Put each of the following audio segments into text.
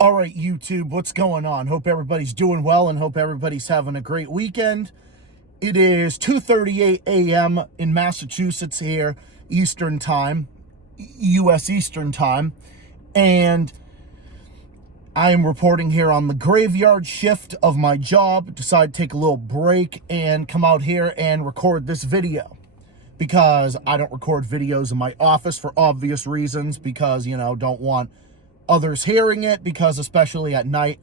All right, YouTube, what's going on? Hope everybody's doing well and hope everybody's having a great weekend. It is 2:38 a.m. in Massachusetts here, Eastern Time, U.S. Eastern Time, and I am reporting here on the graveyard shift of my job. Decided to take a little break and come out here and record this video because I don't record videos in my office for obvious reasons because, don't want others hearing it because especially at night,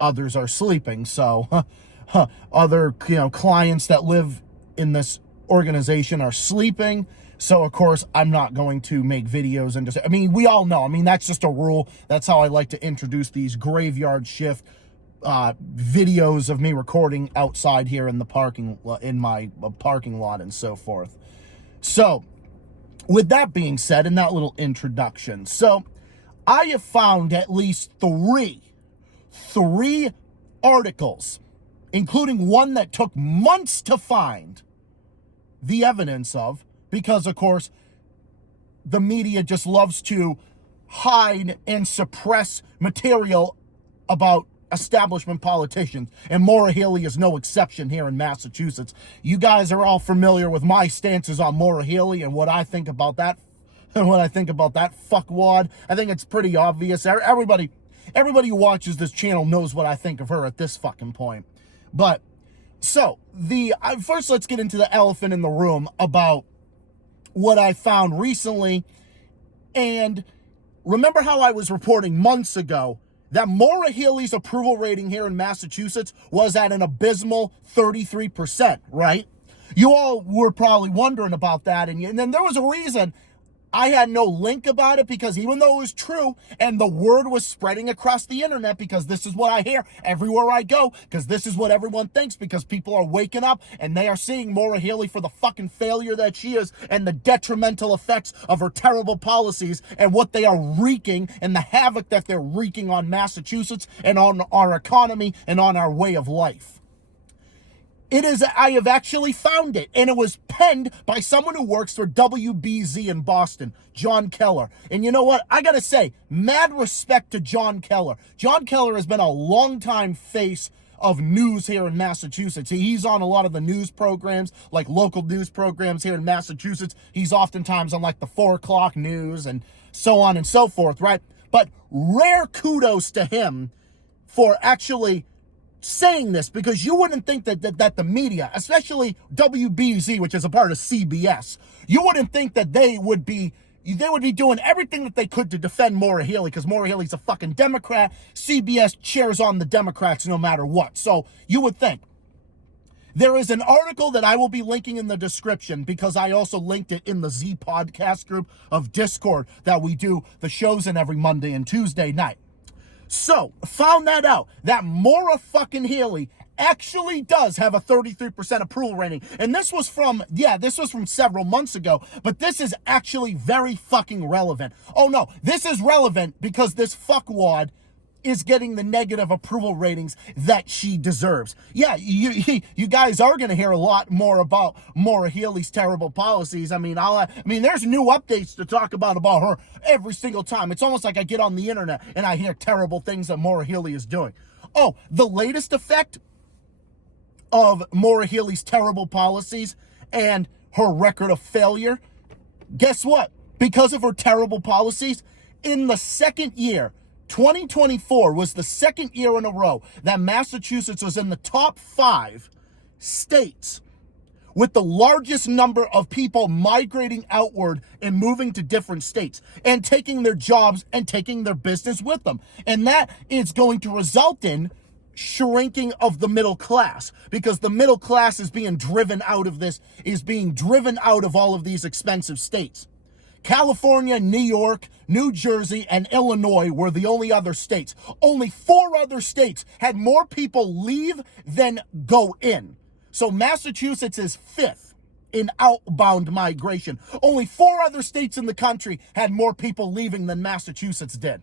others are sleeping. So other, clients that live in this organization are sleeping. So of course, I'm not going to make videos and we all know, that's just a rule. That's how I like to introduce these graveyard shift videos of me recording outside here in the in my parking lot and so forth. So with that being said, in that little introduction, so I have found at least three articles, including one that took months to find the evidence of, because of course the media just loves to hide and suppress material about establishment politicians, and Maura Healey is no exception here in Massachusetts. You guys are all familiar with my stances on Maura Healey and what I think about that fuckwad. I think it's pretty obvious. Everybody who watches this channel knows what I think of her at this fucking point. But so first, let's get into the elephant in the room about what I found recently. And remember how I was reporting months ago that Maura Healey's approval rating here in Massachusetts was at an abysmal 33%, right? You all were probably wondering about that, and then there was a reason I had no link about it, because even though it was true and the word was spreading across the internet, because this is what I hear everywhere I go, because this is what everyone thinks, because people are waking up and they are seeing Maura Healey for the fucking failure that she is and the detrimental effects of her terrible policies and what they are wreaking and the havoc that they're wreaking on Massachusetts and on our economy and on our way of life. I have actually found it, and it was penned by someone who works for WBZ in Boston, John Keller. And you know what? I gotta say, mad respect to John Keller. John Keller has been a longtime face of news here in Massachusetts. He's on a lot of the news programs, like local news programs here in Massachusetts. He's oftentimes on like the 4 o'clock news and so on and so forth, right? But rare kudos to him for actually saying this, because you wouldn't think that the media, especially WBZ, which is a part of CBS, you wouldn't think that they would be doing everything that they could to defend Maura Healey, because Maura Healey's a fucking Democrat. CBS cheers on the Democrats no matter what. So you would think. There is an article that I will be linking in the description, because I also linked it in the Z podcast group of Discord that we do the shows in every Monday and Tuesday night. So, found that out, that Maura fucking Healey actually does have a 33% approval rating. And this was from several months ago, but this is actually very fucking relevant. Oh no, this is relevant because this fuckwad is getting the negative approval ratings that she deserves. Yeah, you guys are going to hear a lot more about Maura Healey's terrible policies. There's new updates to talk about her every single time. It's almost like I get on the internet and I hear terrible things that Maura Healey is doing. Oh, the latest effect of Maura Healey's terrible policies and her record of failure, guess what? Because of her terrible policies, in the second year, 2024 was the second year in a row that Massachusetts was in the top 5 states with the largest number of people migrating outward and moving to different states and taking their jobs and taking their business with them. And that is going to result in shrinking of the middle class, because the middle class is being driven out of all of these expensive states. California, New York, New Jersey, and Illinois were the only other states. Only 4 other states had more people leave than go in. So Massachusetts is 5th in outbound migration. Only 4 other states in the country had more people leaving than Massachusetts did.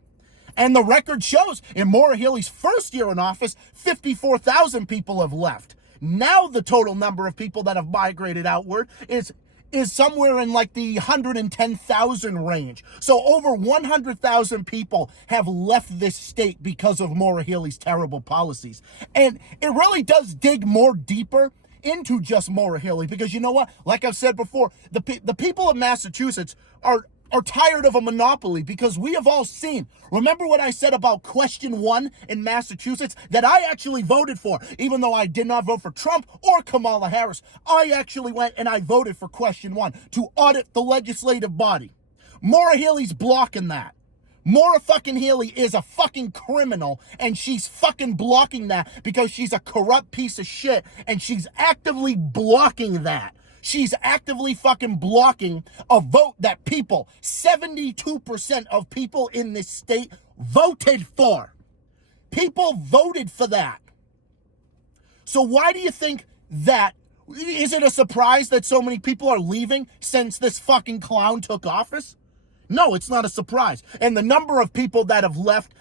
And the record shows, in Maura Healey's first year in office, 54,000 people have left. Now the total number of people that have migrated outward is is somewhere in like the 110,000 range. So over 100,000 people have left this state because of Maura Healey's terrible policies. And it really does dig more deeper into just Maura Healey, because you know what? Like I've said before, the people of Massachusetts are tired of a monopoly, because we have all seen, remember what I said about question 1 in Massachusetts that I actually voted for, even though I did not vote for Trump or Kamala Harris. I actually went and I voted for question 1 to audit the legislative body. Maura Healey's blocking that. Maura fucking Healey is a fucking criminal, and she's fucking blocking that because she's a corrupt piece of shit, and she's actively blocking that. She's actively fucking blocking a vote that 72% of people in this state voted for. People voted for that. So why do you think that? Is it a surprise that so many people are leaving since this fucking clown took office? No, it's not a surprise. And the number of people that have left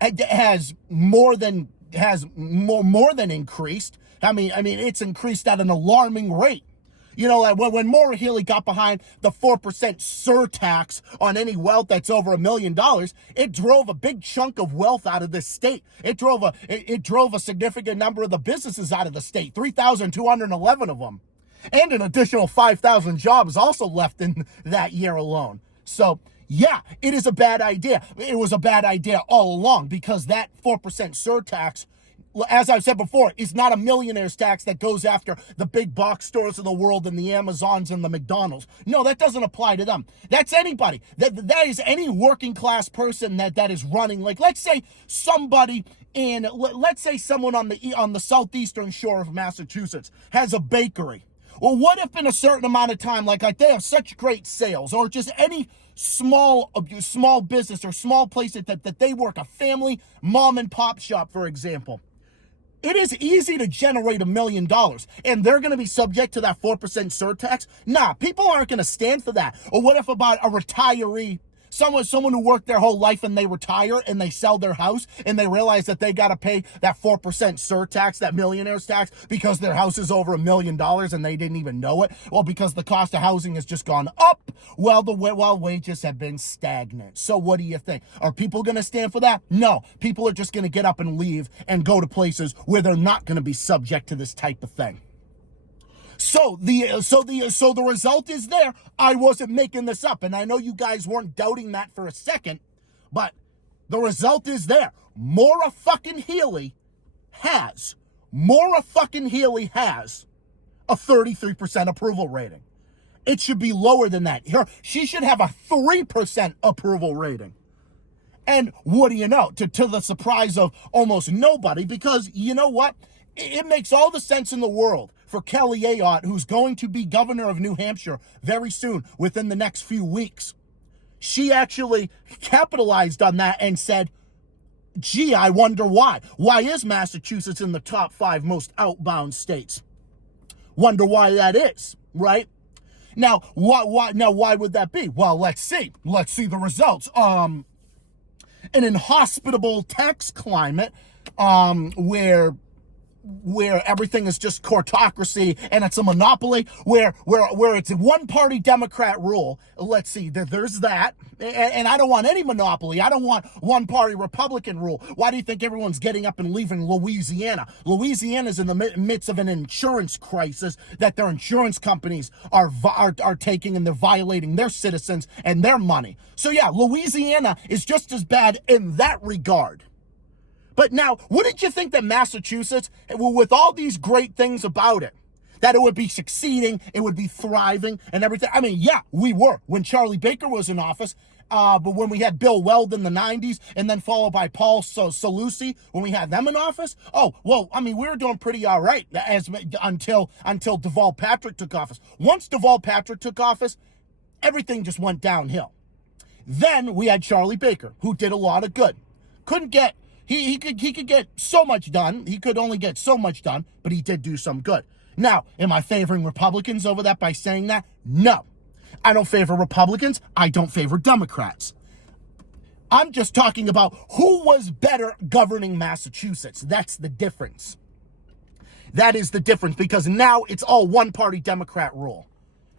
has more than increased. I mean, it's increased at an alarming rate. You know, like when Maura Healey got behind the 4% surtax on any wealth that's over $1 million, it drove a big chunk of wealth out of this state. It drove a significant number of the businesses out of the state, 3,211 of them. And an additional 5,000 jobs also left in that year alone. So, yeah, it is a bad idea. It was a bad idea all along, because that 4% surtax, as I've said before, is not a millionaire's tax that goes after the big box stores of the world and the Amazons and the McDonald's. No, that doesn't apply to them. That's anybody. That is any working class person that is running. Like, let's say somebody let's say someone on the southeastern shore of Massachusetts has a bakery. Well, what if in a certain amount of time, like they have such great sales, or just any small business or small place that they work, a family mom and pop shop, for example. It is easy to generate $1 million, and they're going to be subject to that 4% surtax? Nah, people aren't going to stand for that. Or what if about a retiree, someone who worked their whole life and they retire and they sell their house and they realize that they got to pay that 4% surtax, that millionaire's tax, because their house is over $1 million and they didn't even know it? Well, because the cost of housing has just gone up, while wages have been stagnant. So what do you think? Are people going to stand for that? No. People are just going to get up and leave and go to places where they're not going to be subject to this type of thing. So the result is there. I wasn't making this up, and I know you guys weren't doubting that for a second, but the result is there. Maura fucking Healey has a 33% approval rating. It should be lower than that. She should have a 3% approval rating. And what do you know? To the surprise of almost nobody, because you know what? It makes all the sense in the world for Kelly Ayotte, who's going to be governor of New Hampshire very soon, within the next few weeks. She actually capitalized on that and said, gee, I wonder why. Why is Massachusetts in the top 5 most outbound states? Wonder why that is, right? Now, why would that be? Well, let's see. Let's see the results. In an inhospitable tax climate, where everything is just courtocracy and it's a monopoly, where it's a one-party Democrat rule. Let's see, there's that. And I don't want any monopoly. I don't want one-party Republican rule. Why do you think everyone's getting up and leaving Louisiana? Louisiana's in the midst of an insurance crisis that their insurance companies are taking, and they're violating their citizens and their money. So yeah, Louisiana is just as bad in that regard. But now, wouldn't you think that Massachusetts, with all these great things about it, that it would be succeeding, it would be thriving and everything? I mean, yeah, we were when Charlie Baker was in office, but when we had Bill Weld in the 90s, and then followed by Paul Salusi when we had them in office, oh, well, I mean, we were doing pretty all right until Deval Patrick took office. Once Deval Patrick took office, everything just went downhill. Then we had Charlie Baker, who did a lot of good. He could get so much done. He could only get so much done, but he did do some good. Now, am I favoring Republicans over that by saying that? No. I don't favor Republicans. I don't favor Democrats. I'm just talking about who was better governing Massachusetts. That's the difference. That is the difference, because now it's all one-party Democrat rule.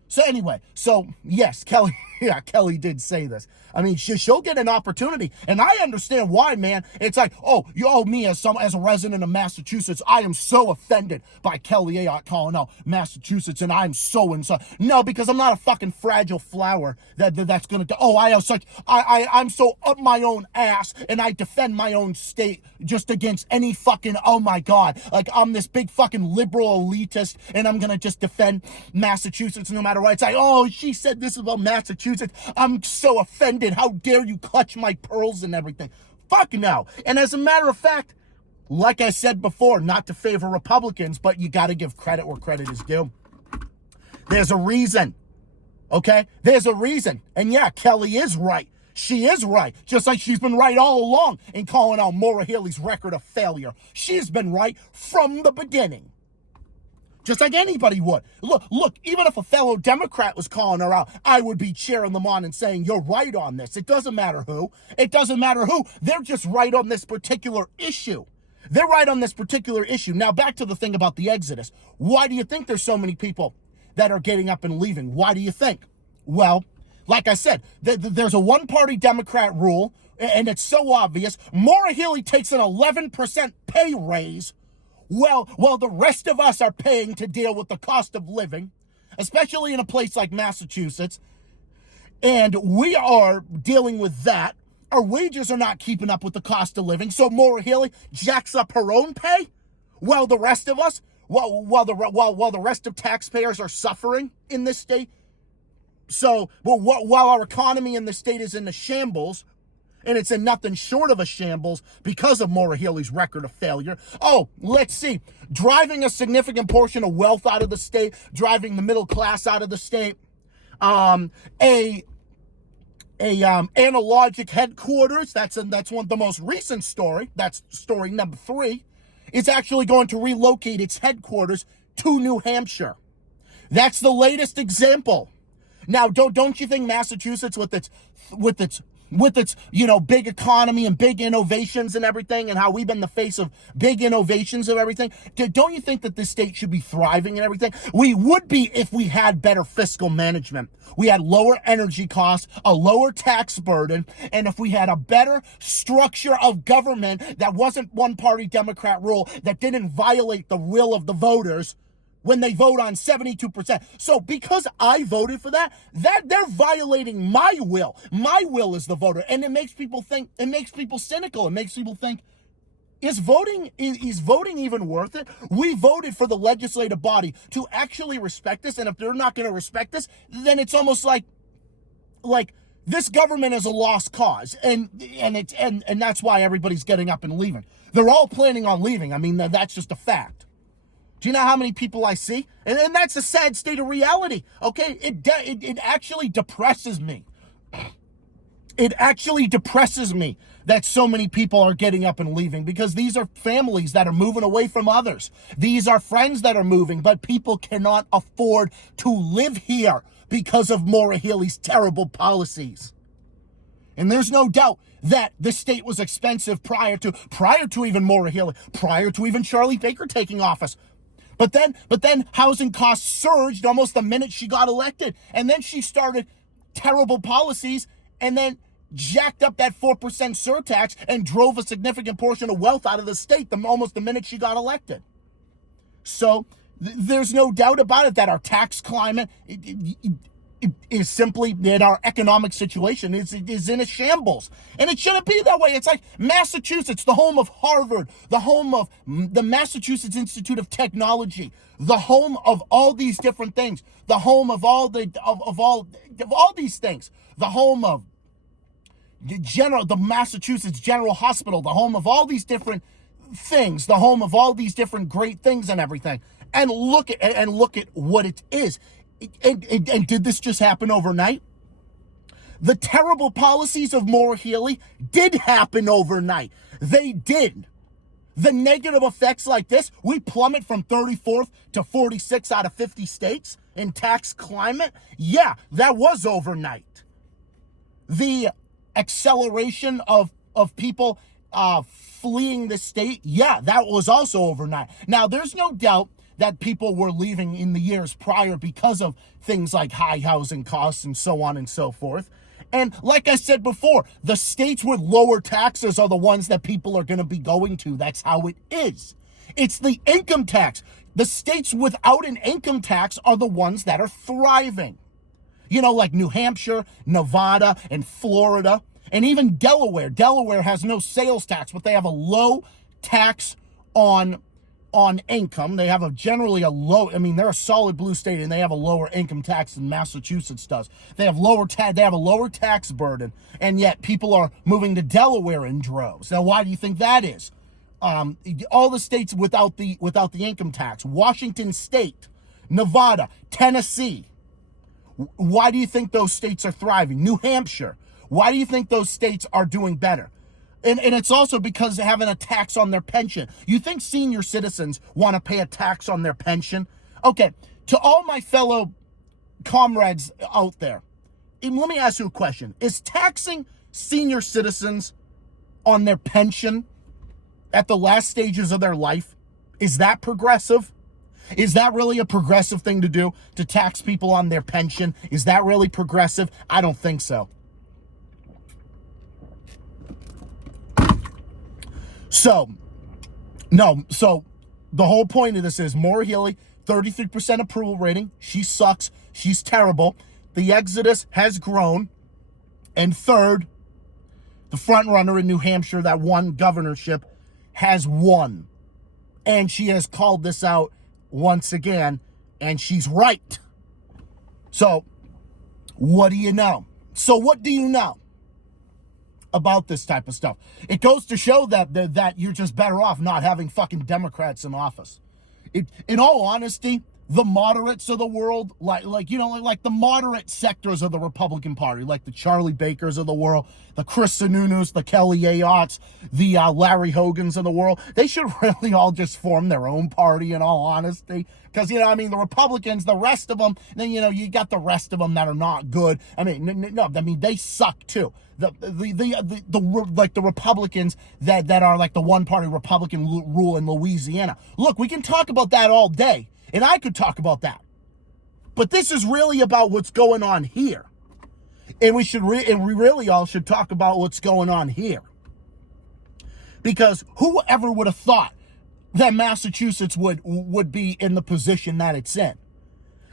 So anyway, so yes, Kelly, yeah, Kelly did say this. I mean, she'll get an opportunity, and I understand why, man. It's like, oh, you owe me as a resident of Massachusetts, I am so offended by Kelly Ayotte calling out Massachusetts, and I'm so and so. No, because I'm not a fucking fragile flower that's gonna. I'm so up my own ass, and I defend my own state just against any fucking. Oh my god, like I'm this big fucking liberal elitist, and I'm gonna just defend Massachusetts no matter what. It's like, oh, she said this about Massachusetts. I'm so offended. How dare you clutch my pearls and everything? Fuck no. And as a matter of fact, like I said before, not to favor Republicans, but you got to give credit where credit is due. There's a reason. Okay? There's a reason. And yeah, Kelly is right. She is right. Just like she's been right all along in calling out Maura Healey's record of failure. She's been right from the beginning. Just like anybody would. Look, even if a fellow Democrat was calling her out, I would be cheering them on and saying, you're right on this. It doesn't matter who. It doesn't matter who. They're just right on this particular issue. They're right on this particular issue. Now, back to the thing about the exodus. Why do you think there's so many people that are getting up and leaving? Why do you think? Well, like I said, there's a one-party Democrat rule, and it's so obvious. Maura Healey takes an 11% pay raise. Well, the rest of us are paying to deal with the cost of living, especially in a place like Massachusetts, and we are dealing with that. Our wages are not keeping up with the cost of living, so Maura Healey jacks up her own pay, while the rest of us, while the rest of taxpayers are suffering in this state. So, while our economy in the state is in the shambles, and it's in nothing short of a shambles because of Maura Healey's record of failure. Oh, let's see. Driving a significant portion of wealth out of the state, driving the middle class out of the state. Analogic headquarters, that's one the most recent story. That's story number 3. It's actually going to relocate its headquarters to New Hampshire. That's the latest example. Now, don't you think Massachusetts with its big economy and big innovations and everything, and how we've been the face of big innovations of everything, don't you think that this state should be thriving and everything? We would be if we had better fiscal management. We had lower energy costs, a lower tax burden, and if we had a better structure of government that wasn't one-party Democrat rule, that didn't violate the will of the voters when they vote on 72%. So because I voted for that they're violating my will. My will is the voter. And it makes people think, it makes people cynical. It makes people think, is voting even worth it? We voted for the legislative body to actually respect this, and if they're not going to respect this, then it's almost like this government is a lost cause, and that's why everybody's getting up and leaving. They're all planning on leaving. I mean, that's just a fact. Do you know how many people I see? And that's a sad state of reality, okay? It actually depresses me. It actually depresses me that so many people are getting up and leaving, because these are families that are moving away from others. These are friends that are moving, but people cannot afford to live here because of Maura Healey's terrible policies. And there's no doubt that the state was expensive prior to even Maura Healey, prior to even Charlie Baker taking office. But then housing costs surged almost the minute she got elected. And then she started terrible policies and then jacked up that 4% surtax and drove a significant portion of wealth out of the state almost the minute she got elected. So there's no doubt about it that our tax climate is simply that our economic situation is in a shambles. And it shouldn't be that way. It's like Massachusetts, the home of Harvard, the home of the Massachusetts Institute of Technology, the home of all these different things, the home of all these things, the home of the Massachusetts General Hospital, the home of all these different things, the home of all these different great things and everything. And look at what it is. And did this just happen overnight? The terrible policies of Maura Healey did happen overnight. They did. The negative effects like this, we plummet from 34th to 46 out of 50 states in tax climate. Yeah, that was overnight. The acceleration of people fleeing the state, yeah, that was also overnight. Now, there's no doubt that people were leaving in the years prior because of things like high housing costs and so on and so forth. And like I said before, the states with lower taxes are the ones that people are going to be going to. That's how it is. It's the income tax. The states without an income tax are the ones that are thriving. You know, like New Hampshire, Nevada, and Florida, and even Delaware. Delaware has no sales tax, but they have a low tax on income. They have generally a low, I mean, they're a solid blue state and they have a lower income tax than Massachusetts does. They have they have a lower tax burden, and yet people are moving to Delaware in droves. Now, why do you think that is? All the states without the income tax, Washington State, Nevada, Tennessee. Why do you think those states are thriving? New Hampshire. Why do you think those states are doing better? And it's also because they're having a tax on their pension. You think senior citizens want to pay a tax on their pension? Okay, to all my fellow comrades out there, let me ask you a question. Is taxing senior citizens on their pension at the last stages of their life, is that progressive? Is that really a progressive thing to do, to tax people on their pension? Is that really progressive? I don't think so. So the whole point of this is Maura Healey, 33% approval rating. She sucks. She's terrible. The exodus has grown. And third, the front runner in New Hampshire that won governorship has won. And she has called this out once again, and she's right. So, what do you know? So what do you know about this type of stuff? It goes to show that you're just better off not having fucking Democrats in office. In all honesty, the moderates of the world, like the moderate sectors of the Republican Party, like the Charlie Bakers of the world, the Chris Sununu's, the Kelly Ayotts, the Larry Hogans of the world, they should really all just form their own party, in all honesty. Because, the Republicans, the rest of them, then, you got the rest of them that are not good. They suck too. The Republicans that are like the one-party Republican rule in Louisiana. Look, we can talk about that all day. And I could talk about that. But this is really about what's going on here. And we really all should talk about what's going on here. Because whoever would have thought that Massachusetts would be in the position that it's in?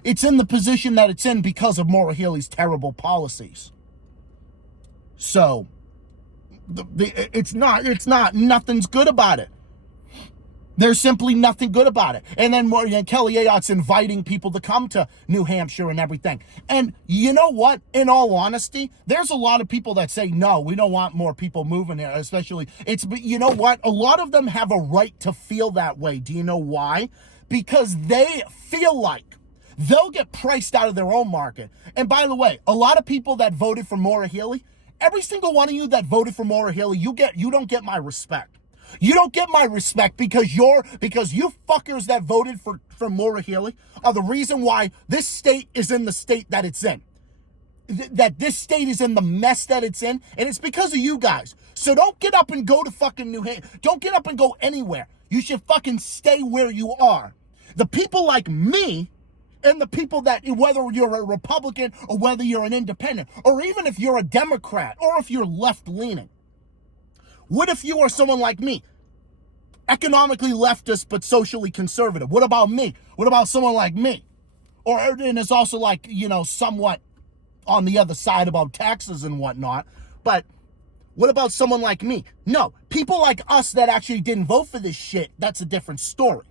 It's in the position that it's in because of Maura Healey's terrible policies. So, nothing's good about it. There's simply nothing good about it. And then Kelly Ayotte's inviting people to come to New Hampshire and everything. And you know what? In all honesty, there's a lot of people that say, no, we don't want more people moving here, especially. You know what? A lot of them have a right to feel that way. Do you know why? Because they feel like they'll get priced out of their own market. And by the way, a lot of people that voted for Maura Healey, every single one of you that voted for Maura Healey, you don't get my respect. You don't get my respect because you fuckers that voted for Maura Healey are the reason why this state is in the state that it's in. That this state is in the mess that it's in, and it's because of you guys. So don't get up and go to fucking New Hampshire. Don't get up and go anywhere. You should fucking stay where you are. The people like me, and the people that, whether you're a Republican or whether you're an independent, or even if you're a Democrat, or if you're left-leaning, what if you are someone like me? Economically leftist, but socially conservative. What about me? What about someone like me? And it's also like, somewhat on the other side about taxes and whatnot. But what about someone like me? No, people like us that actually didn't vote for this shit, that's a different story.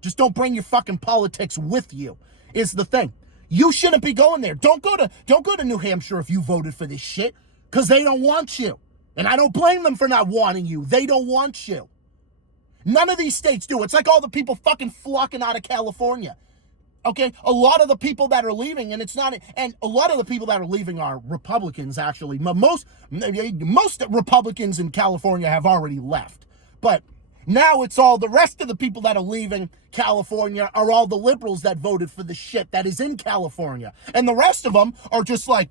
Just don't bring your fucking politics with you, is the thing. You shouldn't be going there. Don't go to New Hampshire if you voted for this shit, because they don't want you. And I don't blame them for not wanting you. They don't want you. None of these states do. It's like all the people fucking flocking out of California. Okay? A lot of the people that are leaving, and a lot of the people that are leaving are Republicans, actually. Most Republicans in California have already left. But now it's all the rest of the people that are leaving California are all the liberals that voted for the shit that is in California. And the rest of them are just like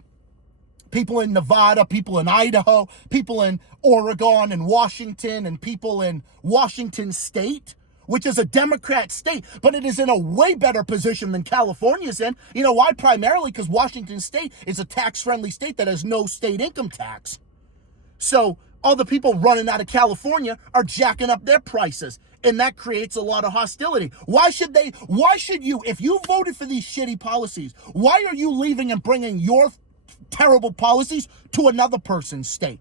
people in Nevada, people in Idaho, people in Oregon and Washington, and people in Washington State, which is a Democrat state, but it is in a way better position than California's in. You know why? Primarily because Washington State is a tax-friendly state that has no state income tax. So all the people running out of California are jacking up their prices, and that creates a lot of hostility. Why should you, if you voted for these shitty policies, why are you leaving and bringing your terrible policies to another person's state?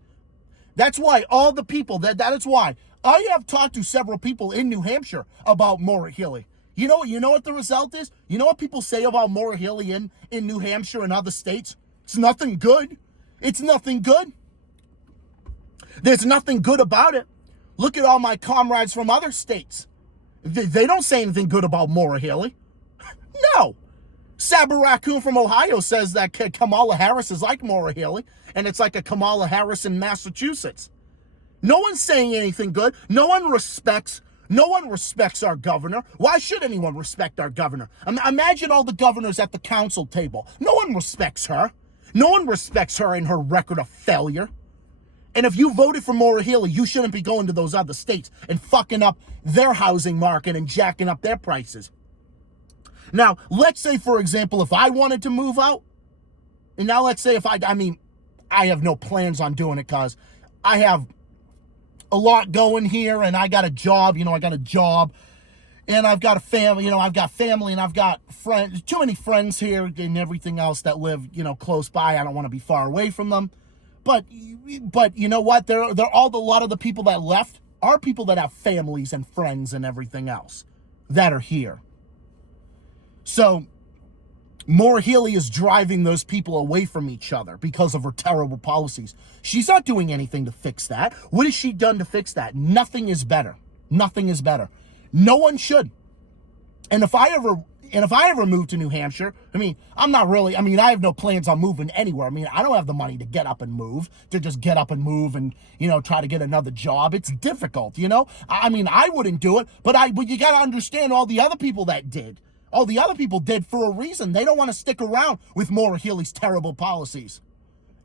That's why all the people, that is why I have talked to several people in New Hampshire about Maura Healey. You know what the result is? You know what people say about Maura Healey in New Hampshire and other states? It's nothing good. It's nothing good. There's nothing good about it. Look at all my comrades from other states. They don't say anything good about Maura Healey. No. Saber Raccoon from Ohio says that Kamala Harris is like Maura Healey, and it's like a Kamala Harris in Massachusetts. No one's saying anything good. No one respects our governor. Why should anyone respect our governor? Imagine all the governors at the council table. No one respects her. No one respects her and her record of failure. And if you voted for Maura Healey, you shouldn't be going to those other states and fucking up their housing market and jacking up their prices. Now, let's say, for example, if I wanted to move out, and now let's say I have no plans on doing it because I have a lot going here and I got a job, and I've got a family, I've got family and I've got friends, too many friends here and everything else that live, close by. I don't want to be far away from them. But you know what? A lot of the people that left are people that have families and friends and everything else that are here. So Maura Healey is driving those people away from each other because of her terrible policies. She's not doing anything to fix that. What has she done to fix that? Nothing is better. Nothing is better. No one should. And if I ever move to New Hampshire, I have no plans on moving anywhere. I don't have the money to get up and move, and, try to get another job. It's difficult, I wouldn't do it, but you got to understand all the other people that did. All the other people did for a reason. They don't want to stick around with Maura Healey's terrible policies.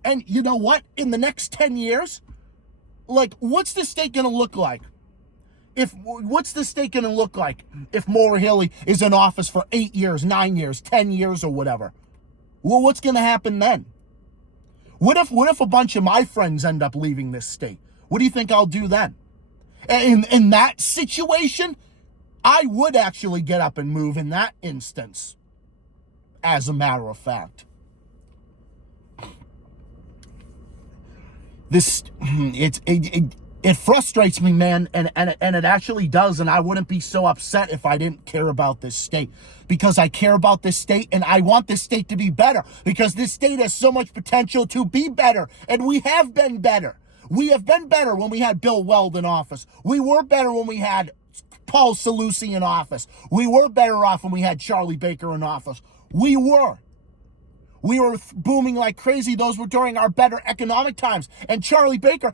And you know what? In the next 10 years, what's the state going to look like? What's the state going to look like if Maura Healey is in office for 8 years, 9 years, 10 years, or whatever? Well, what's going to happen then? What if a bunch of my friends end up leaving this state? What do you think I'll do then? In that situation, I would actually get up and move in that instance, as a matter of fact. It frustrates me, man, and it actually does, and I wouldn't be so upset if I didn't care about this state, because I care about this state, and I want this state to be better, because this state has so much potential to be better, and we have been better. We have been better when we had Bill Weld in office. We were better when we had Paul Salusi in office. We were better off when we had Charlie Baker in office. We were booming like crazy. Those were during our better economic times. And Charlie Baker,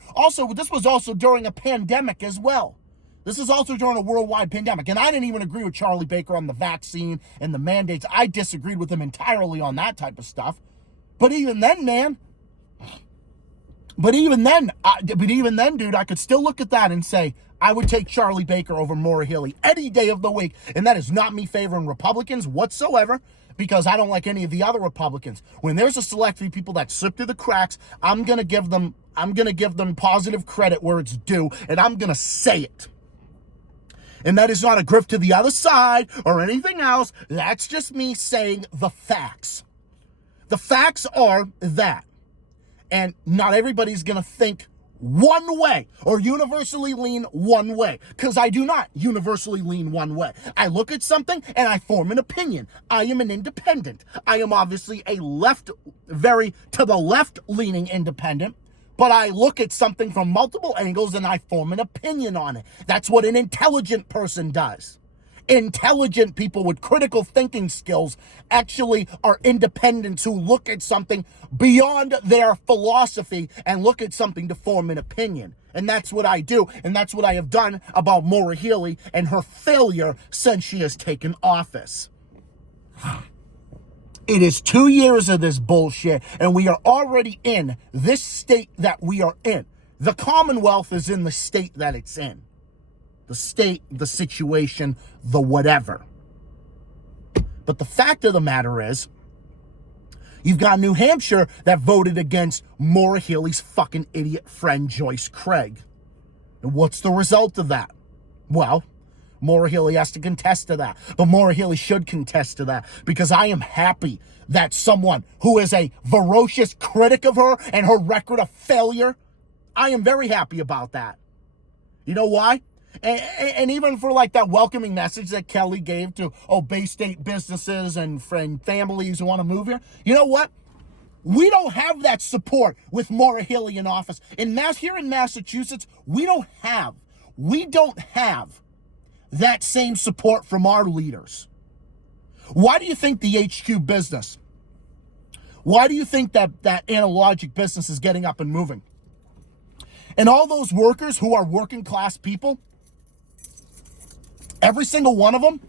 this was also during a pandemic as well. This is also during a worldwide pandemic. And I didn't even agree with Charlie Baker on the vaccine and the mandates. I disagreed with him entirely on that type of stuff. But even then, man, dude, I could still look at that and say, I would take Charlie Baker over Maura Healey any day of the week. And that is not me favoring Republicans whatsoever, because I don't like any of the other Republicans. When there's a select few people that slip through the cracks, I'm going to give them positive credit where it's due, and I'm going to say it. And that is not a grift to the other side or anything else. That's just me saying the facts. The facts are that. And not everybody's going to think one way or universally lean one way, because I do not universally lean one way. I look at something and I form an opinion. I am an independent. I am obviously a very to the left leaning independent, but I look at something from multiple angles and I form an opinion on it. That's what an intelligent person does. Intelligent people with critical thinking skills actually are independents who look at something beyond their philosophy and look at something to form an opinion. And that's what I do. And that's what I have done about Maura Healey and her failure since she has taken office. It is 2 years of this bullshit, and we are already in this state that we are in. The Commonwealth is in the state that it's in. the state, the situation, the whatever. But the fact of the matter is, you've got New Hampshire that voted against Maura Healey's fucking idiot friend, Joyce Craig. And what's the result of that? Well, Maura Healey has to contest to that. But Maura Healey should contest to that, because I am happy that someone who is a ferocious critic of her and her record of failure, I am very happy about that. You know why? And even for like that welcoming message that Kelly gave to Bay State businesses and families who want to move here, you know what? We don't have that support with Maura Healey in office. Here in Massachusetts, we don't have that same support from our leaders. Why do you think the HQ business, why do you think that Analogic business is getting up and moving? And all those workers who are working class people, every single one of them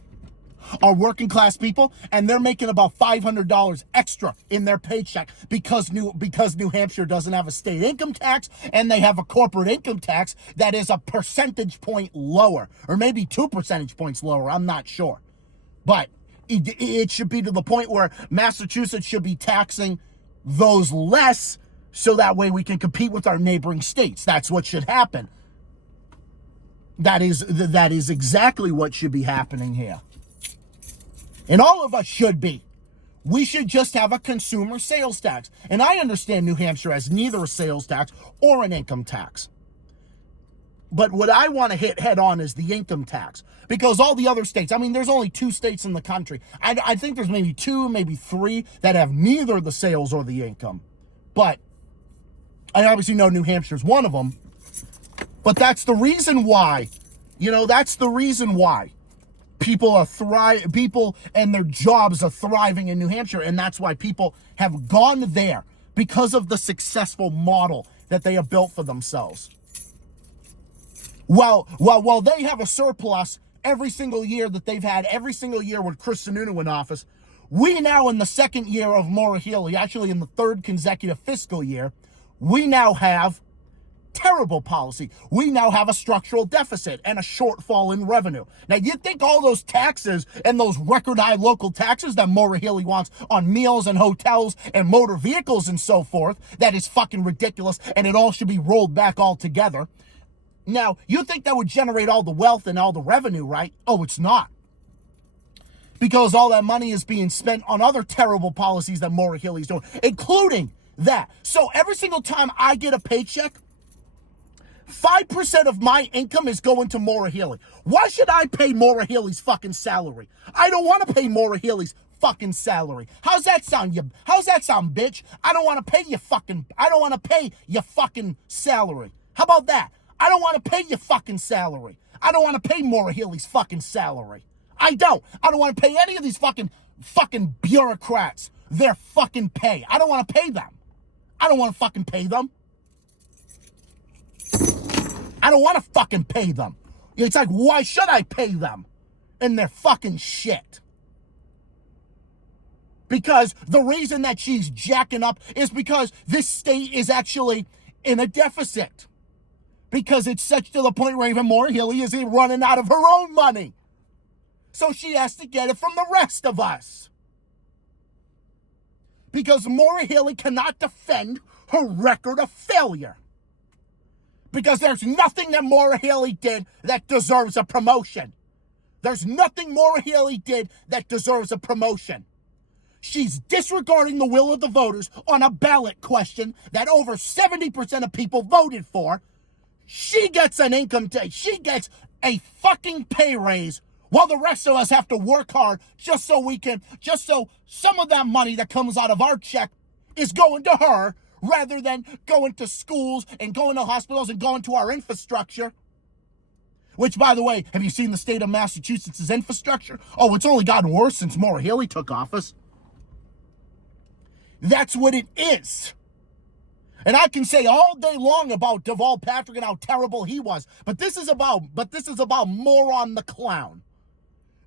are working class people, and they're making about $500 extra in their paycheck because New Hampshire doesn't have a state income tax, and they have a corporate income tax that is a percentage point lower, or maybe 2 percentage points lower. I'm not sure. But it should be to the point where Massachusetts should be taxing those less, so that way we can compete with our neighboring states. That's what should happen. That is exactly what should be happening here. And all of us should be. We should just have a consumer sales tax. And I understand New Hampshire has neither a sales tax or an income tax. But what I want to hit head on is the income tax. Because all the other states, I mean, there's only 2 states in the country. I think there's maybe 2, maybe 3 that have neither the sales or the income. But I obviously know New Hampshire's one of them. But that's the reason why, that's the reason why people and their jobs are thriving in New Hampshire. And that's why people have gone there, because of the successful model that they have built for themselves. Well, they have a surplus every single year that they've had, every single year with Chris Sununu in office. We now, in the second year of Maura Healey, actually in the 3rd consecutive fiscal year, we now have terrible policy. We now have a structural deficit and a shortfall in revenue. Now, you'd think all those taxes and those record high local taxes that Maura Healey wants on meals and hotels and motor vehicles and so forth, that is fucking ridiculous, and it all should be rolled back altogether. Now, you think that would generate all the wealth and all the revenue, right? Oh, it's not. Because all that money is being spent on other terrible policies that Maura Healey's doing, including that. So every single time I get a paycheck, 5% of my income is going to Maura Healey. Why should I pay Maura Healey's fucking salary? I don't want to pay Maura Healey's fucking salary. How's that sound, bitch? I don't want to pay your fucking salary. How about that? I don't want to pay your fucking salary. I don't want to pay Maura Healey's fucking salary. I don't want to pay any of these fucking bureaucrats their fucking pay. I don't want to pay them. I don't want to fucking pay them. I don't want to fucking pay them. It's like, why should I pay them? And they're fucking shit. Because the reason that she's jacking up is because this state is actually in a deficit. Because it's such to the point where even Maura Healey is running out of her own money. So she has to get it from the rest of us. Because Maura Healey cannot defend her record of failure. Because there's nothing that Maura Healey did that deserves a promotion. There's nothing Maura Healey did that deserves a promotion. She's disregarding the will of the voters on a ballot question that over 70% of people voted for. She gets an income tax. She gets a fucking pay raise while the rest of us have to work hard just so some of that money that comes out of our check is going to her, rather than going to schools and going to hospitals and going to our infrastructure. Which, by the way, have you seen the state of Massachusetts' infrastructure? Oh, it's only gotten worse since Maura Healey took office. That's what it is. And I can say all day long about Deval Patrick and how terrible he was, but this is about Moron the Clown.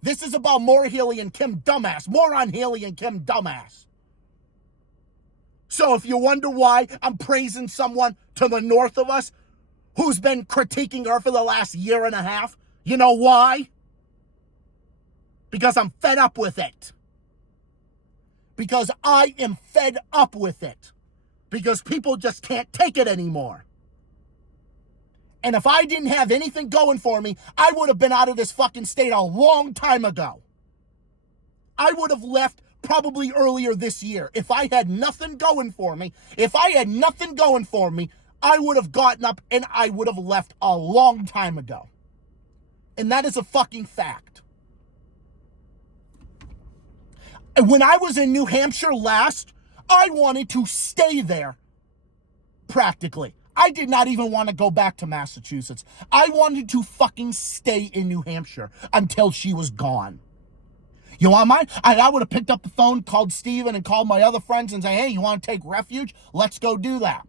This is about Maura Healey-Kim Dumbass. Moron Healey-Kim Dumbass. So if you wonder why I'm praising someone to the north of us who's been critiquing her for the last year and a half, You know why? Because I'm fed up with it. Because I am fed up with it. Because people just can't take it anymore. And if I didn't have anything going for me, I would have been out of this fucking state a long time ago. I would have left probably earlier this year. If I had nothing going for me, I would have gotten up and I would have left a long time ago. And that is a fucking fact. And when I was in New Hampshire last, I wanted to stay there, practically. I did not even want to go back to Massachusetts. I wanted to fucking stay in New Hampshire until she was gone. You want mine? I would have picked up the phone, called Steven, and called my other friends and say, hey, you want to take refuge? Let's go do that.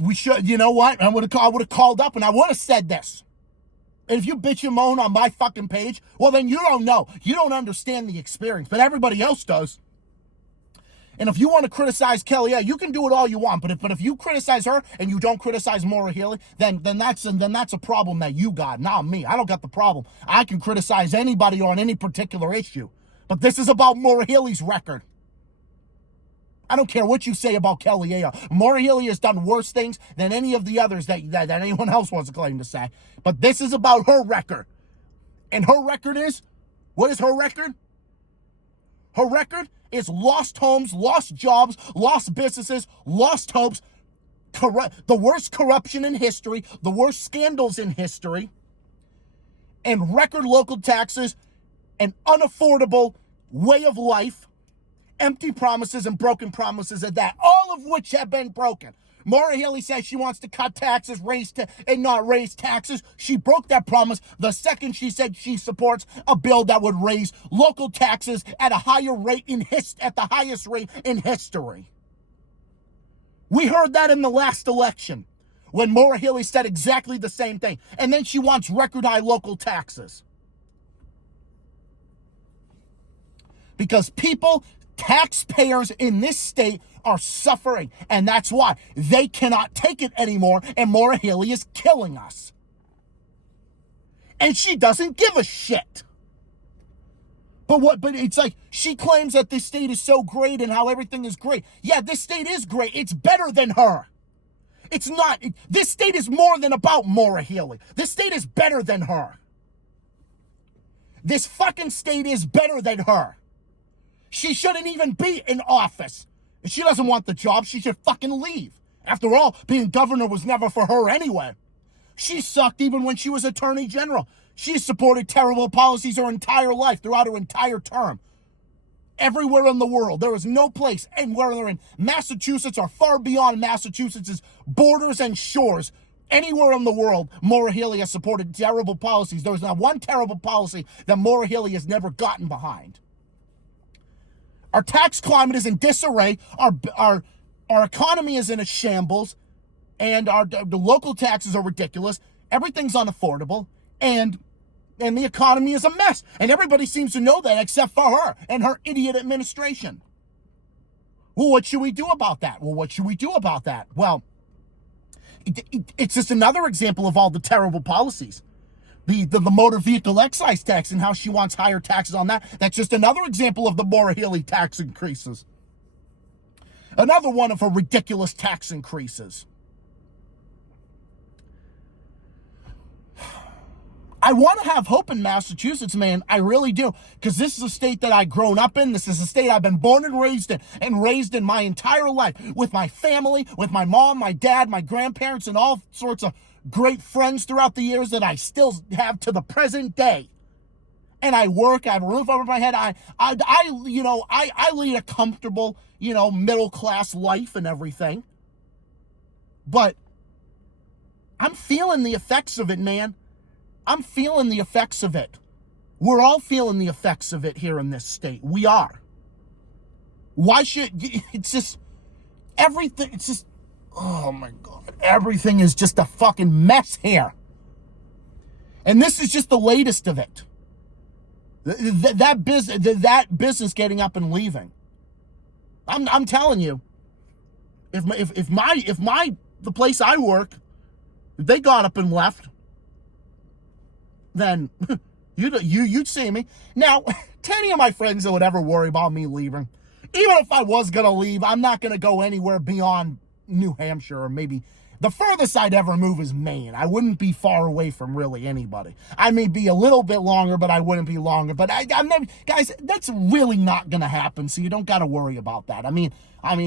We should, you know what? I would have called up and I would have said this. And if you bitch and moan on my fucking page, well, then you don't know. You don't understand the experience, but everybody else does. And if you want to criticize Kelly, yeah, you can do it all you want. But if you criticize her and you don't criticize Maura Healey, then that's a problem that you got, not me. I don't got the problem. I can criticize anybody on any particular issue. But this is about Maura Healey's record. I don't care what you say about Kelly. Maura Healey has done worse things than any of the others that anyone else wants to claim to say. But this is about her record. And her record is, what is her record? Her record is lost homes, lost jobs, lost businesses, lost hopes, the worst corruption in history, the worst scandals in history, and record local taxes, an unaffordable way of life, empty promises and broken promises at that, all of which have been broken. Maura Healey says she wants to cut taxes, and not raise taxes. She broke that promise the second she said she supports a bill that would raise local taxes at a higher rate at the highest rate in history. We heard that in the last election when Maura Healey said exactly the same thing. And then she wants record high local taxes. Because taxpayers in this state are suffering, and that's why they cannot take it anymore, and Maura Healey is killing us. And she doesn't give a shit. But it's like she claims that this state is so great and how everything is great. Yeah, this state is great. It's better than her. It's not. This state is more than about Maura Healey. This state is better than her. This fucking state is better than her. She shouldn't even be in office. If she doesn't want the job, she should fucking leave. After all, being governor was never for her anyway. She sucked even when she was attorney general. She supported terrible policies her entire life, throughout her entire term. Everywhere in the world, there is no place, and whether they're in Massachusetts or far beyond Massachusetts' borders and shores, anywhere in the world, Maura Healey has supported terrible policies. There is not one terrible policy that Maura Healey has never gotten behind. Our tax climate is in disarray. Our economy is in a shambles, and the local taxes are ridiculous. Everything's unaffordable, and the economy is a mess. And everybody seems to know that except for her and her idiot administration. Well, what should we do about that? Well, it's just another example of all the terrible policies. The motor vehicle excise tax and how she wants higher taxes on that. That's just another example of the Maura Healey tax increases. Another one of her ridiculous tax increases. I want to have hope in Massachusetts, man. I really do. Because this is a state that I've grown up in. This is a state I've been born and raised in my entire life. With my family, with my mom, my dad, my grandparents, and all sorts of great friends throughout the years that I still have to the present day. And I work, I have a roof over my head. I lead a comfortable, middle class life and everything. But I'm feeling the effects of it, man. I'm feeling the effects of it. We're all feeling the effects of it here in this state. We are. Oh my God. Everything is just a fucking mess here. And this is just the latest of it. That business getting up and leaving. I'm telling you, if the place I work If they got up and left, then you'd see me. Now, to any of my friends that would ever worry about me leaving, even if I was going to leave, I'm not going to go anywhere beyond New Hampshire, or maybe the furthest I'd ever move is Maine. I wouldn't be far away from really anybody. I may be a little bit longer, but I wouldn't be longer. But I'm never, guys, that's really not going to happen, so you don't got to worry about that. I mean,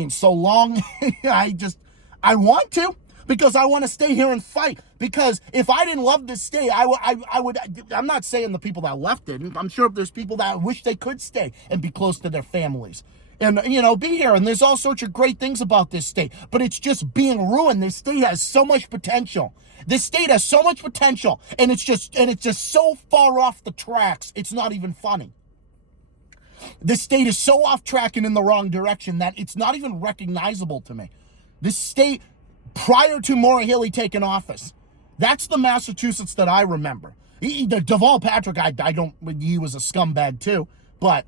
so long, I want to, because I want to stay here and fight. Because if I didn't love this state, I would, I'm not saying the people that left didn't. I'm sure there's people that wish they could stay and be close to their families. And, be here. And there's all sorts of great things about this state. But it's just being ruined. This state has so much potential. This state has so much potential. And it's just so far off the tracks, it's not even funny. This state is so off track and in the wrong direction that it's not even recognizable to me. This state, prior to Maura Healey taking office, that's the Massachusetts that I remember. Deval Patrick, he was a scumbag too. But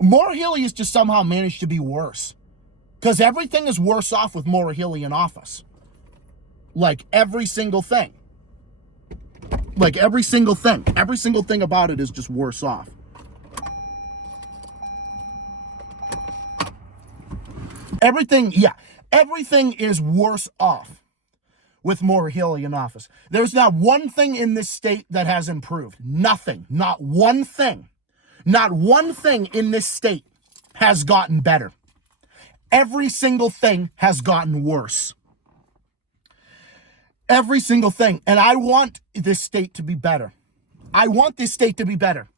Maura Healey has just somehow managed to be worse. Because everything is worse off with Maura Healey in office. Like every single thing. Every single thing about it is just worse off. Everything is worse off with Maura Healey in office. There's not one thing in this state that has improved. Nothing. Not one thing. Not one thing in this state has gotten better. Every single thing has gotten worse. Every single thing. And I want this state to be better. I want this state to be better.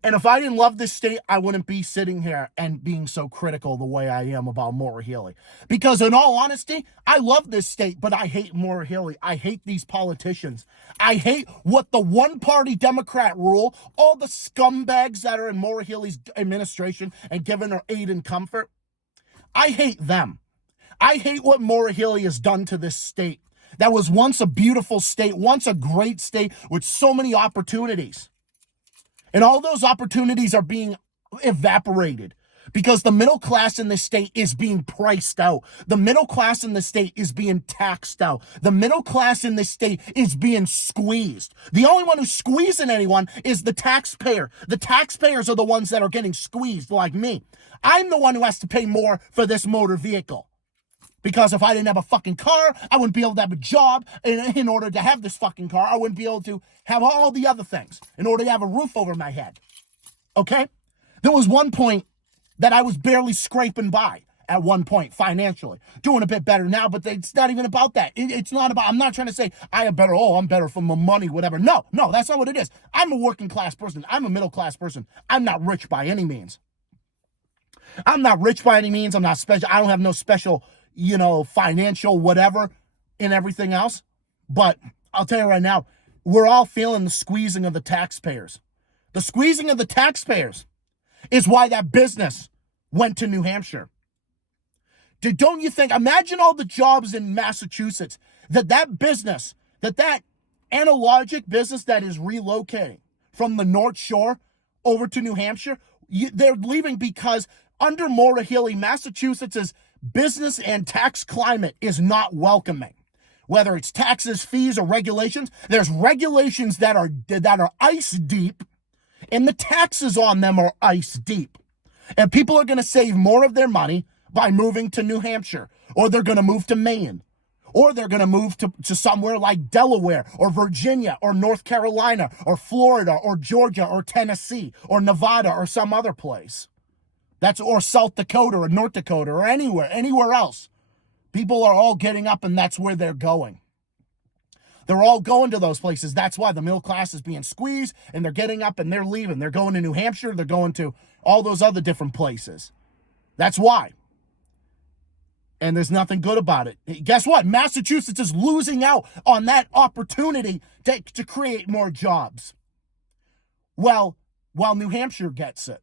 And if I didn't love this state, I wouldn't be sitting here and being so critical the way I am about Maura Healey. Because in all honesty, I love this state, but I hate Maura Healey. I hate these politicians. I hate what the one-party Democrat rule, all the scumbags that are in Maura Healey's administration and giving her aid and comfort. I hate them. I hate what Maura Healey has done to this state. That was once a beautiful state, once a great state with so many opportunities. And all those opportunities are being evaporated because the middle class in this state is being priced out. The middle class in the state is being taxed out. The middle class in this state is being squeezed. The only one who's squeezing anyone is the taxpayer. The taxpayers are the ones that are getting squeezed, like me. I'm the one who has to pay more for this motor vehicle. Because if I didn't have a fucking car, I wouldn't be able to have a job in order to have this fucking car. I wouldn't be able to have all the other things in order to have a roof over my head. Okay? There was one point that I was barely scraping by at one point financially. Doing a bit better now, but it's not even about that. It's not about, I'm not trying to say I'm better for my money, whatever. No, that's not what it is. I'm a working class person. I'm a middle class person. I'm not rich by any means. I'm not rich by any means. I'm not special. I don't have no special financial whatever and everything else. But I'll tell you right now, we're all feeling the squeezing of the taxpayers. The squeezing of the taxpayers is why that business went to New Hampshire. Don't you think, imagine all the jobs in Massachusetts that business, that Analogic business that is relocating from the North Shore over to New Hampshire, they're leaving because under Maura Healey, Massachusetts' business and tax climate is not welcoming. Whether it's taxes, fees, or regulations, there's regulations that are ice deep, and the taxes on them are ice deep. And people are going to save more of their money by moving to New Hampshire, or they're going to move to Maine, or they're going to move to somewhere like Delaware, or Virginia, or North Carolina, or Florida, or Georgia, or Tennessee, or Nevada, or some other place. Or South Dakota or North Dakota or anywhere else. People are all getting up and that's where they're going. They're all going to those places. That's why the middle class is being squeezed and they're getting up and they're leaving. They're going to New Hampshire. They're going to all those other different places. That's why. And there's nothing good about it. Guess what? Massachusetts is losing out on that opportunity to create more jobs. Well, while New Hampshire gets it.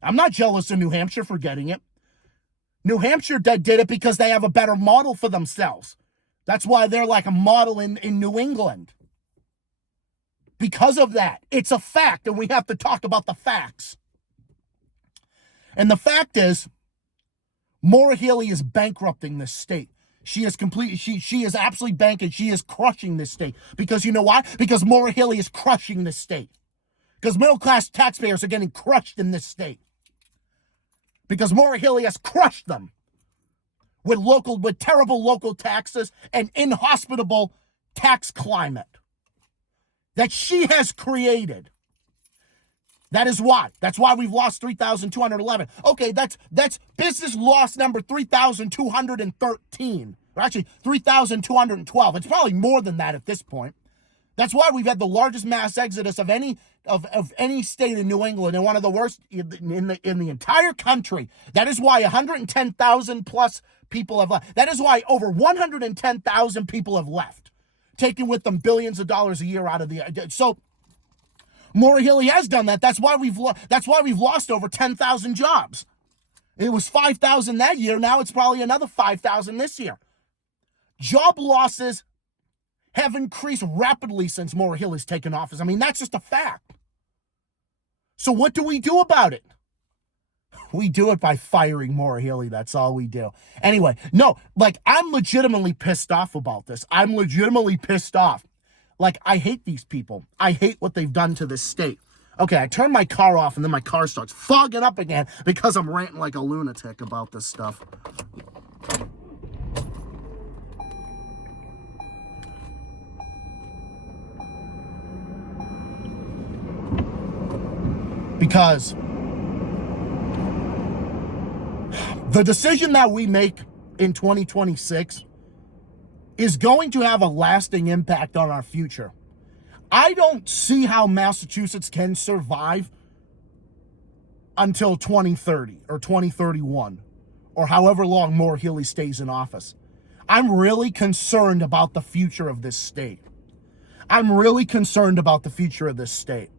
I'm not jealous of New Hampshire for getting it. New Hampshire did it because they have a better model for themselves. That's why they're like a model in New England. Because of that. It's a fact, and we have to talk about the facts. And the fact is, Maura Healey is bankrupting this state. She is completely, she is absolutely banking. She is crushing this state. Because you know why? Because Maura Healey is crushing this state. Because middle-class taxpayers are getting crushed in this state. Because Maura Healey has crushed them with terrible local taxes and inhospitable tax climate that she has created. That is why. That's why we've lost 3,211. Okay, that's business loss number 3,213. Or actually, 3,212. It's probably more than that at this point. That's why we've had the largest mass exodus of any state in New England and one of the worst in the entire country. That is why 110,000 plus people have left. That is why over 110,000 people have left, taking with them billions of dollars a year out of the. So Maura Healey has done that. That's why we've lost over 10,000 jobs. It was 5,000 that year. Now it's probably another 5,000 this year. Job losses have increased rapidly since Maura Healey's taken office. I mean, that's just a fact. So what do we do about it? We do it by firing Maura Healey. That's all we do. Anyway, no, like, I'm legitimately pissed off about this. I'm legitimately pissed off. Like, I hate these people. I hate what they've done to this state. Okay, I turn my car off and then my car starts fogging up again because I'm ranting like a lunatic about this stuff. Because the decision that we make in 2026 is going to have a lasting impact on our future. I don't see how Massachusetts can survive until 2030 or 2031 or however long Maura Healey stays in office. I'm really concerned about the future of this state. I'm really concerned about the future of this state.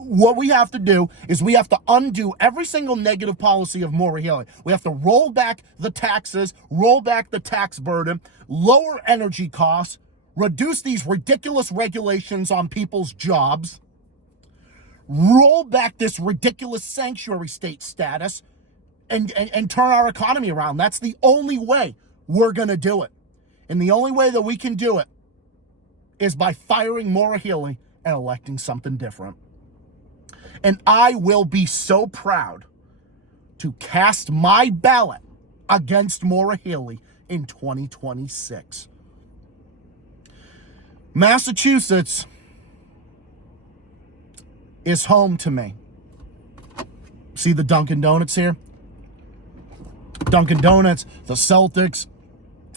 What we have to do is we have to undo every single negative policy of Maura Healey. We have to roll back the taxes, roll back the tax burden, lower energy costs, reduce these ridiculous regulations on people's jobs, roll back this ridiculous sanctuary state status, and turn our economy around. That's the only way we're going to do it. And the only way that we can do it is by firing Maura Healey and electing something different. And I will be so proud to cast my ballot against Maura Healey in 2026. Massachusetts is home to me. See the Dunkin' Donuts here? Dunkin' Donuts, the Celtics,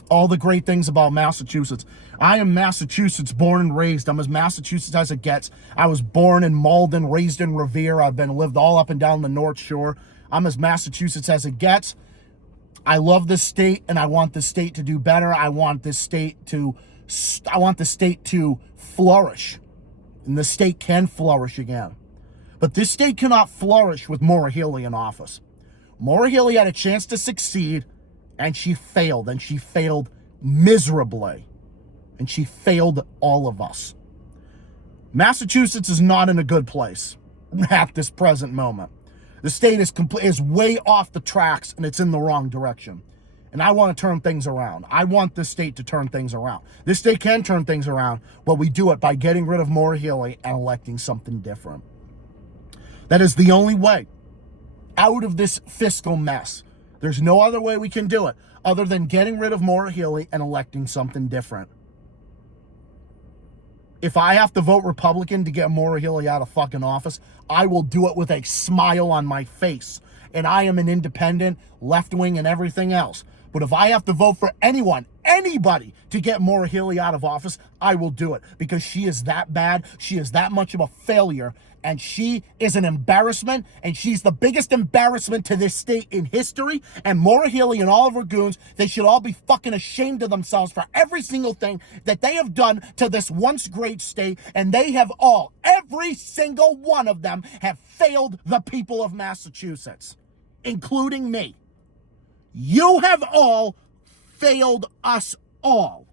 all the great things about Massachusetts. I am Massachusetts born and raised. I'm as Massachusetts as it gets. I was born in Malden, raised in Revere. I've lived all up and down the North Shore. I'm as Massachusetts as it gets. I love this state and I want this state to do better. I want this state to flourish. And the state can flourish again. But this state cannot flourish with Maura Healey in office. Maura Healey had a chance to succeed and she failed, and she failed miserably. And she failed all of us. Massachusetts is not in a good place at this present moment. The state is way off the tracks and it's in the wrong direction. And I want to turn things around. I want this state to turn things around. This state can turn things around, but we do it by getting rid of Maura Healey and electing something different. That is the only way out of this fiscal mess. There's no other way we can do it other than getting rid of Maura Healey and electing something different. If I have to vote Republican to get Maura Healey out of fucking office, I will do it with a smile on my face. And I am an independent, left-wing, and everything else. But if I have to vote for anybody to get Maura Healey out of office, I will do it. Because she is that bad, she is that much of a failure, and she is an embarrassment, and she's the biggest embarrassment to this state in history. And Maura Healey and all of her goons, they should all be fucking ashamed of themselves for every single thing that they have done to this once great state. And they have all, every single one of them, have failed the people of Massachusetts, including me. You have all failed us all.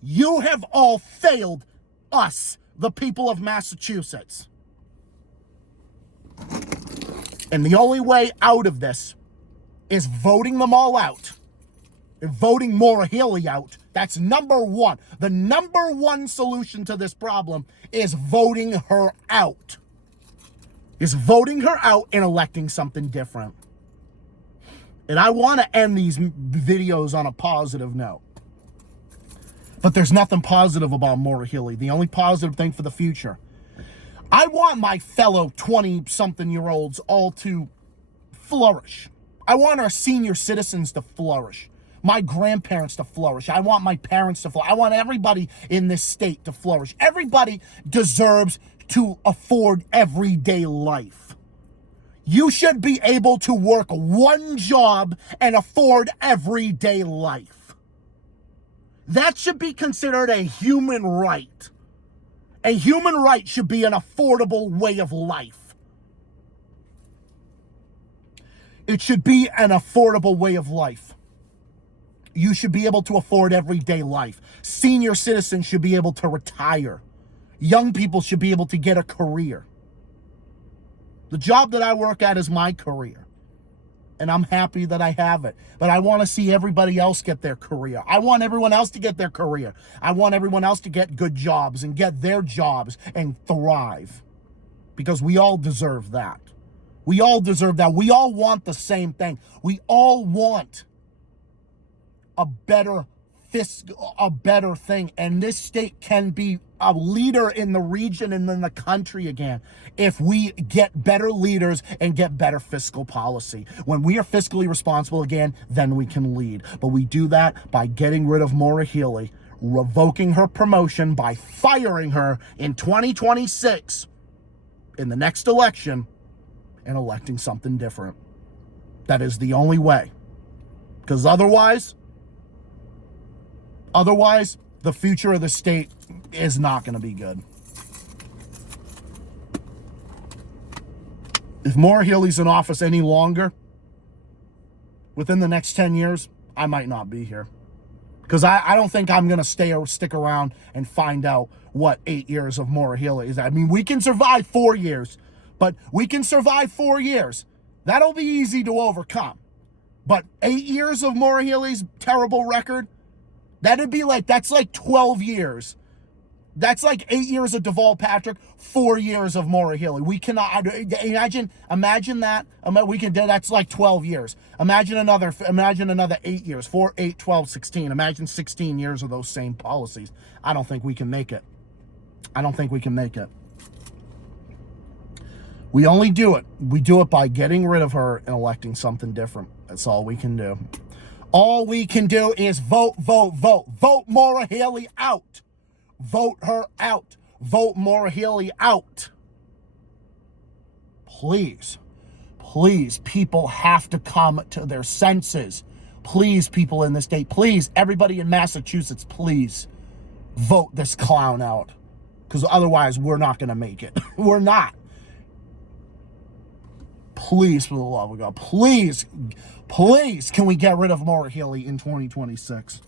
You have all failed us, the people of And the only way out of this is voting them all out. Voting Maura Healey out. That's number one. The number one solution to this problem is voting her out. Is voting her out and electing something different. And I want to end these videos on a positive note. But there's nothing positive about Maura Healey. The only positive thing for the future. I want my fellow 20-something-year-olds all to flourish. I want our senior citizens to flourish. My grandparents to flourish. I want my parents to flourish. I want everybody in this state to flourish. Everybody deserves to afford everyday life. You should be able to work one job and afford everyday life. That should be considered a human right. A human right should be an affordable way of life. It should be an affordable way of life. You should be able to afford everyday life. Senior citizens should be able to retire. Young people should be able to get a career. The job that I work at is my career. And I'm happy that I have it. But I want to see everybody else get their career. I want everyone else to get their career. I want everyone else to get good jobs and get their jobs and thrive. Because we all deserve that. We all deserve that. We all want the same thing. We all want a better thing, and this state can be a leader in the region and in the country again if we get better leaders and get better fiscal policy. When we are fiscally responsible again, then we can lead. But we do that by getting rid of Maura Healey, revoking her promotion, by firing her in 2026 in the next election, and electing something different. That is the only way. Because otherwise, the future of the state is not going to be good. If Maura Healey's in office any longer, within the next 10 years, I might not be here. Because I don't think I'm going to stick around and find out what 8 years of Maura Healey is. I mean, we can survive 4 years, but we can survive 4 years. That'll be easy to overcome. But 8 years of Maura Healey's terrible record, that's like 12 years. That's like 8 years of Deval Patrick, 4 years of Maura Healey. We cannot imagine that. That's like 12 years. Imagine another 8 years, 4, 8, 12, 16. Imagine 16 years of those same policies. I don't think we can make it. We only do it. We do it by getting rid of her and electing something different. That's all we can do. All we can do is vote, vote, vote. Vote Maura Healey out. Vote her out. Vote Maura Healey out. Please, please, people have to come to their senses. Please, people in this state, please, everybody in Massachusetts, please vote this clown out. Because otherwise, we're not going to make it. We're not. Please, for the love of God, please, can we get rid of Maura Healey in 2026?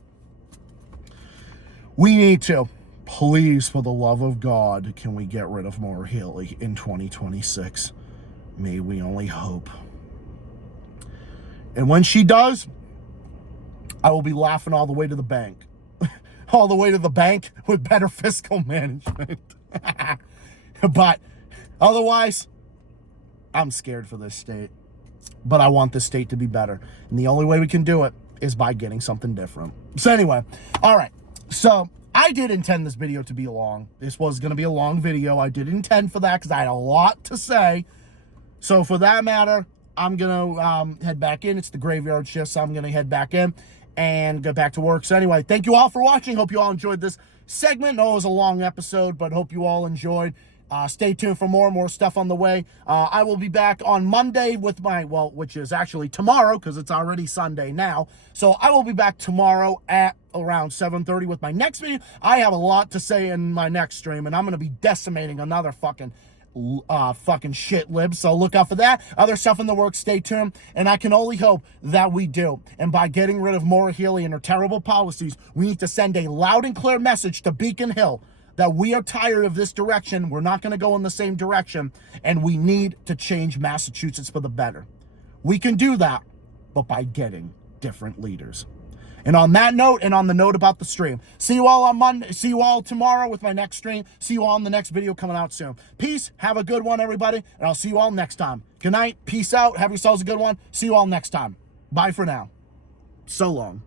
We need to. Please, for the love of God, can we get rid of Maura Healey in 2026? May we only hope. And when she does, I will be laughing all the way to the bank. All the way to the bank with better fiscal management. But otherwise, I'm scared for this state. But I want this state to be better. And the only way we can do it is by getting something different. So anyway, all right. So I did intend this video to be long. This was going to be a long video. I did intend for that because I had a lot to say. So for that matter, I'm going to head back in. It's the graveyard shift, so I'm going to head back in and go back to work. So anyway, thank you all for watching. Hope you all enjoyed this segment. No, it was a long episode, but hope you all enjoyed. Stay tuned for more stuff on the way. I will be back on Monday with which is actually tomorrow because it's already Sunday now. So I will be back tomorrow at around 7:30 with my next video. I have a lot to say in my next stream, and I'm going to be decimating another fucking shit lib. So look out for that. Other stuff in the works. Stay tuned. And I can only hope that we do. And by getting rid of Maura Healey and her terrible policies, we need to send a loud and clear message to Beacon Hill that we are tired of this direction. We're not going to go in the same direction, and we need to change Massachusetts for the better. We can do that but by getting different leaders. And on that note, and on the note about the stream, see you all on Monday. See you all tomorrow with my next stream. See you all in the next video coming out soon. Peace. Have a good one, everybody. And I'll see you all next time. Good night. Peace out. Have yourselves a good one. See you all next time. Bye for now. So long.